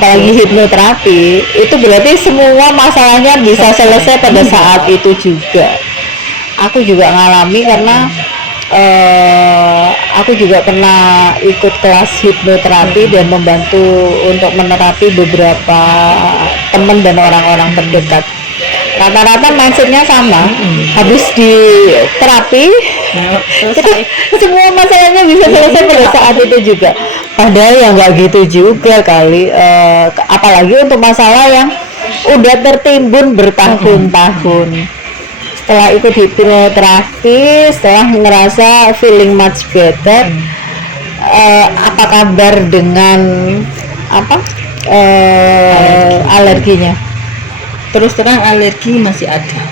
apalagi hipnoterapi, itu berarti semua masalahnya bisa selesai pada saat itu juga. Aku juga ngalami karena aku juga pernah ikut kelas hipnoterapi dan membantu untuk menerapi beberapa teman dan orang-orang terdekat. Rata-rata mindsetnya sama, habis di terapi semua masalahnya bisa selesai pada saat itu juga. Padahal yang nggak gitu juga kali, apalagi untuk masalah yang udah tertimbun bertahun-tahun. Setelah ikut hipnoterapi, setelah ngerasa feeling much better, apa kabar dengan alerginya? Terus terang alergi masih ada,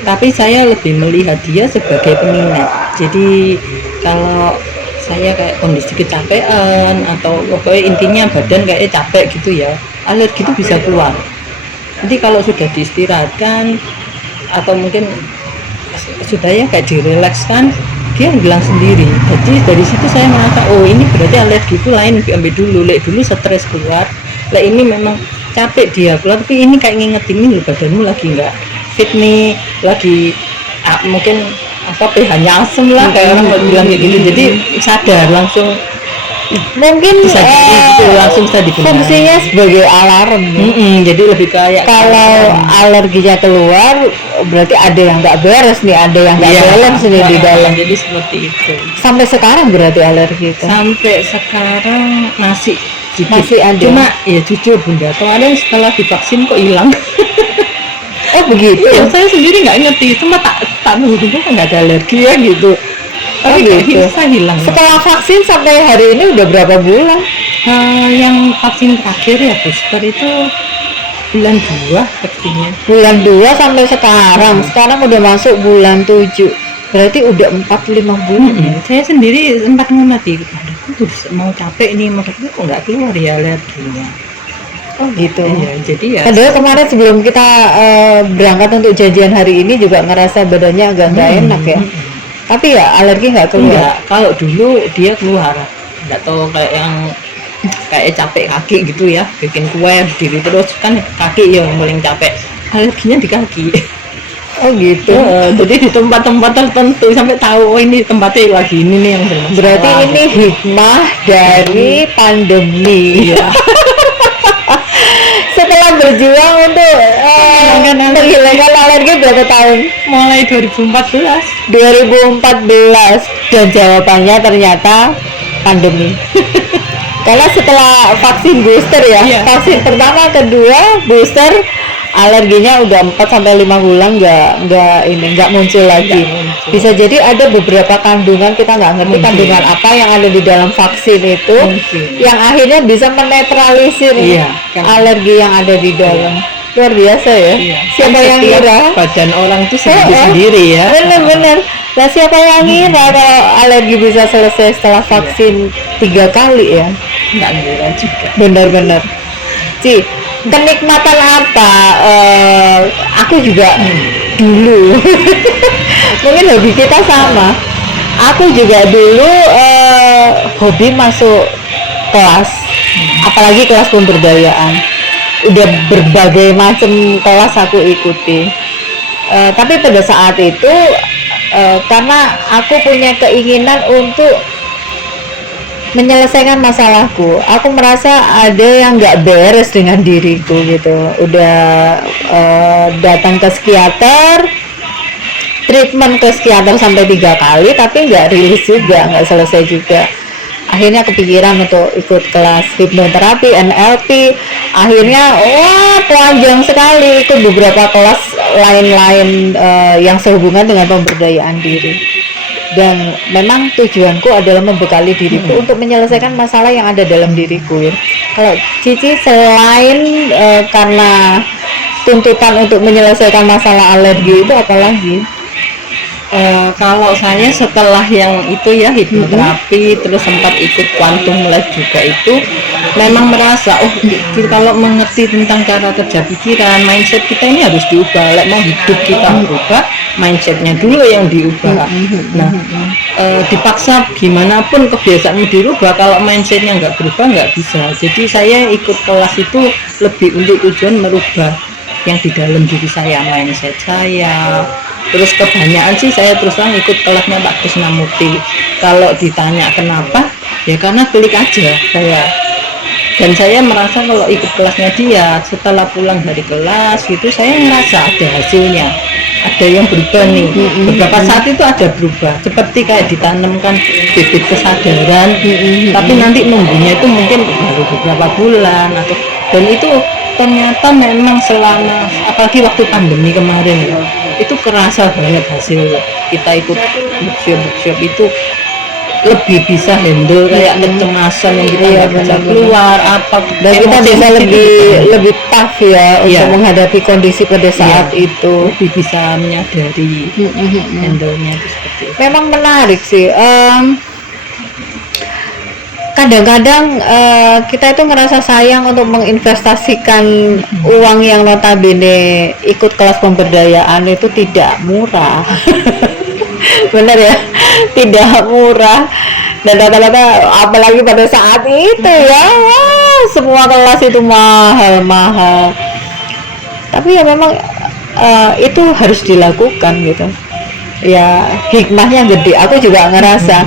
tapi saya lebih melihat dia sebagai peminat. Jadi kalau saya kayak kondisi kecapean atau pokoknya intinya badan kayak capek gitu ya, alergi itu bisa keluar. Nanti kalau sudah diistirahatkan atau mungkin sudah ya kayak direlakskan, dia hilang sendiri. Jadi dari situ saya merasa oh ini berarti alergi itu lain, ambil dulu, dulu stres keluar, ini memang capek dia keluar, tapi ini kayak ngingetin nih badanmu lagi nggak fit nih, lagi mungkin pH-nya asam lah kayak orang bilang kayak gitu. Jadi sadar langsung, mungkin gitu, langsung bisa dibenahi. Fungsinya sebagai alarm. Jadi lebih kayak kalau alerginya keluar berarti ada yang nggak beres nih, ada yang nggak balance nih di dalam. Jadi seperti itu. Sampai sekarang berarti alergi itu? Sampai sekarang masih ada. Cuma ya jujur Bunda, kemarin setelah divaksin kok hilang. Oh begitu? Ya, saya sendiri nggak ngerti, cuma tak nunggu nggak ada alergi ya gitu. Tapi gitu. Bisa hilang. Setelah vaksin sampai hari ini udah berapa bulan? Yang vaksin terakhir ya booster itu bulan 2 vaksinnya. Bulan 2 sampai sekarang. Sekarang udah masuk bulan 7. Berarti udah 4-5 bulan. Saya sendiri sempat mengerti, mau capek nih, mau capek kok nggak keluar ya alerginya. Oh gitu. Iya, jadi ya. Padahal kemarin sebelum kita berangkat untuk janjian hari ini juga ngerasa badannya agak nggak enak ya. Tapi ya alergi nggak keluar. Enggak, kalau dulu dia keluar, nggak tahu kayak yang kayak capek kaki gitu ya, bikin kue diri terus kan kaki yang paling capek, alerginya di kaki. Oh gitu. Jadi di tempat-tempat tertentu sampai tahu oh ini tempatnya lagi ini nih yang bermasalah. Berarti ini hikmah dari pandemi. Iya. Setelah berjuang untuk menghilangkan alergi berapa tahun? Mulai 2014. 2014 dan jawabannya ternyata pandemi. Karena setelah vaksin booster ya, vaksin pertama, kedua, booster, alerginya udah 4-5 bulan nggak muncul lagi. Bisa jadi ada beberapa kandungan kita nggak ngerti kandungan apa yang ada di dalam vaksin itu, yang akhirnya bisa menetralisir alergi yang ada di dalam. Luar biasa ya. Siapa yang ngira? Badan orang itu sendiri ya. Bener. Nah siapa yang ngira kalau alergi bisa selesai setelah vaksin 3 kali ya? Nggak ngira juga. Bener. Ci, kenikmatan apa? Aku juga dulu mungkin hobi kita sama. Aku juga dulu hobi masuk kelas, apalagi kelas pemberdayaan. Udah berbagai macam kelas aku ikuti. Tapi pada saat itu karena aku punya keinginan untuk menyelesaikan masalahku, aku merasa ada yang nggak beres dengan diriku gitu. Udah datang ke psikiater, treatment ke psikiater sampai 3 kali, tapi nggak rilis juga, nggak selesai juga. Akhirnya kepikiran untuk ikut kelas hipnoterapi, NLP. Akhirnya panjang sekali ikut beberapa kelas lain-lain yang sehubungan dengan pemberdayaan diri. Dan memang tujuanku adalah membekali diriku untuk menyelesaikan masalah yang ada dalam diriku ya. Kalau Cici selain karena tuntutan untuk menyelesaikan masalah alergi itu apalagi? Kalau saya setelah yang itu ya hipnoterapi, terus sempat ikut quantum life juga, itu memang merasa kalau mengerti tentang cara kerja pikiran, mindset kita ini harus diubah. Mau hidup kita berubah, mindsetnya dulu yang diubah. Nah dipaksa gimana pun kebiasaanmu dirubah, kalau mindsetnya nggak berubah nggak bisa. Jadi saya ikut kelas itu lebih untuk tujuan merubah yang di dalam diri saya, mindset saya. Terus kebanyakan sih saya terus terang ikut kelasnya Pak Krisnamurti. Kalau ditanya kenapa, ya karena klik aja saya. Dan saya merasa kalau ikut kelasnya dia, setelah pulang dari kelas gitu saya ngerasa ada hasilnya, ada yang berubah nih. Beberapa saat itu ada berubah, seperti kayak ditanamkan bibit kesadaran, tapi nanti nunggunya itu mungkin baru beberapa bulan atau, dan itu ternyata memang selama, apalagi waktu pandemi kemarin ya, itu kerasa banget hasil. Kita ikut workshop itu lebih bisa handle kayak kecemasan yang kita nggak bisa keluar apa, dan kita emosi bisa itu lebih tough ya Iya. untuk menghadapi kondisi pada saat itu. lebih bisa menyadari handle-nya itu seperti itu. Memang menarik sih. Kadang-kadang kita itu ngerasa sayang untuk menginvestasikan uang yang notabene ikut kelas pemberdayaan itu tidak murah. Bener ya, tidak murah. Dan rata-rata apalagi pada saat itu ya, wah, semua kelas itu mahal-mahal. Tapi ya memang itu harus dilakukan gitu. Ya hikmahnya gede. Aku juga ngerasa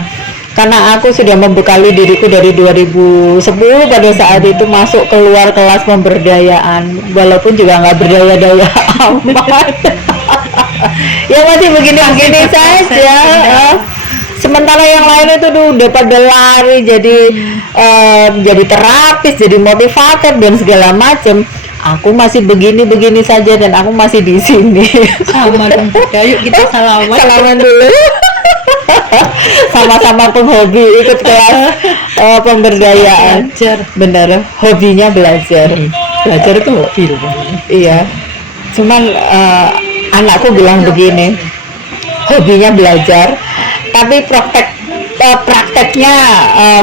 karena aku sudah membekali diriku dari 2010 pada saat itu masuk keluar kelas pemberdayaan, walaupun juga nggak berdaya-daya amat. Ya masih begini-begini saja. Sementara yang lain itu tuh udah pada lari jadi terapis, jadi motivator dan segala macam. Aku masih begini-begini saja dan aku masih di sini. Sama dong. Yuk kita salaman. Salaman dulu. Sama-sama penghobi ikut kelas pemberdayaan. Belajar. Bener, hobinya belajar. Belajar itu hobi loh. Iya. Cuman anakku bilang begini, hobinya belajar, tapi prakteknya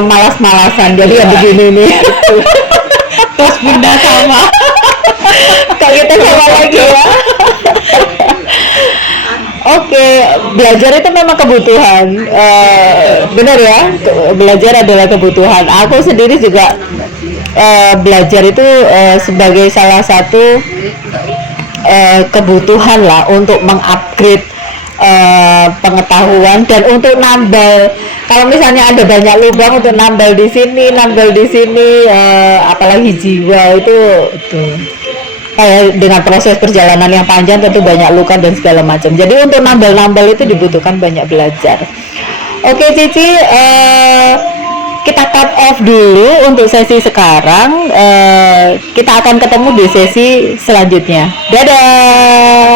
malas-malasan. Jadi ya begini nih. Terus pindah sama. Kalau kita sama lagi ya. Oke, belajar itu memang kebutuhan. Benar ya, belajar adalah kebutuhan. Aku sendiri juga belajar itu sebagai salah satu kebutuhan lah untuk mengupgrade pengetahuan dan untuk nambal. Kalau misalnya ada banyak lubang untuk nambal di sini, apalagi jiwa itu kayak dengan proses perjalanan yang panjang tentu banyak luka dan segala macam. Jadi untuk nambal-nambal itu dibutuhkan banyak belajar. Oke Cici, kita cut off dulu untuk sesi sekarang. Kita akan ketemu di sesi selanjutnya. Dadah.